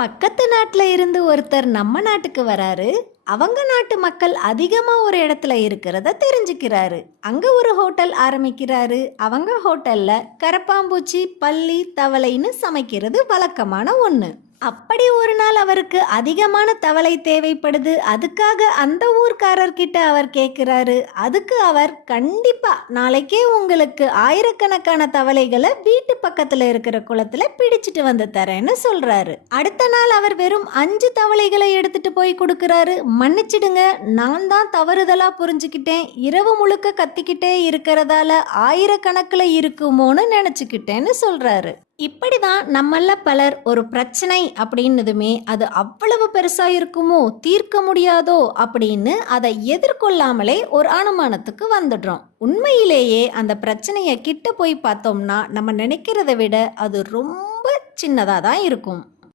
பக்கத்து நாட்டில் இருந்து ஒருத்தர் நம்ம நாட்டுக்கு வராரு. அவங்க நாட்டு மக்கள் அதிகமாக ஒரு இடத்துல இருக்கிறத தெரிஞ்சுக்கிறாரு. அங்கே ஒரு ஹோட்டல் ஆரம்பிக்கிறாரு. அவங்க ஹோட்டலில் கரப்பாம்பூச்சி, பல்லி, தவளைன்னு சமைக்கிறது வழக்கமான ஒன்று. அப்படி ஒரு நாள் அவருக்கு அதிகமான தவளை தேவைப்படுது. அதுக்காக அந்த ஊர்க்காரர்கிட்ட அவர் கேட்குறாரு. அதுக்கு அவர் கண்டிப்பா நாளைக்கே உங்களுக்கு ஆயிரக்கணக்கான தவளைகளை வீட்டு பக்கத்துல இருக்கிற குளத்துல பிடிச்சிட்டு வந்து தரேன்னு சொல்றாரு. அடுத்த நாள் அவர் வெறும் 5 தவளைகளை எடுத்துட்டு போய் கொடுக்கறாரு. மன்னிச்சிடுங்க, நான் தான் தவறுதலா புரிஞ்சுக்கிட்டேன். இரவு முழுக்க கத்திக்கிட்டே இருக்கிறதால ஆயிரக்கணக்கில் இருக்குமோன்னு நினைச்சுக்கிட்டேன்னு சொல்றாரு. இப்படிதான் நம்மள பலர் ஒரு பிரச்சனை அப்படின்னதுமே அது அவ்வளவு பெருசா இருக்குமோ, தீர்க்க முடியாதோ அப்படின்னு அதை எதிர்கொள்ளாமலே ஒரு அனுமானத்துக்கு வந்துடுறோம். உண்மையிலேயே அந்த பிரச்சனையை கிட்ட போய் பார்த்தோம்னா நம்ம நினைக்கிறத விட அது ரொம்ப சின்னதாக தான் இருக்கும்.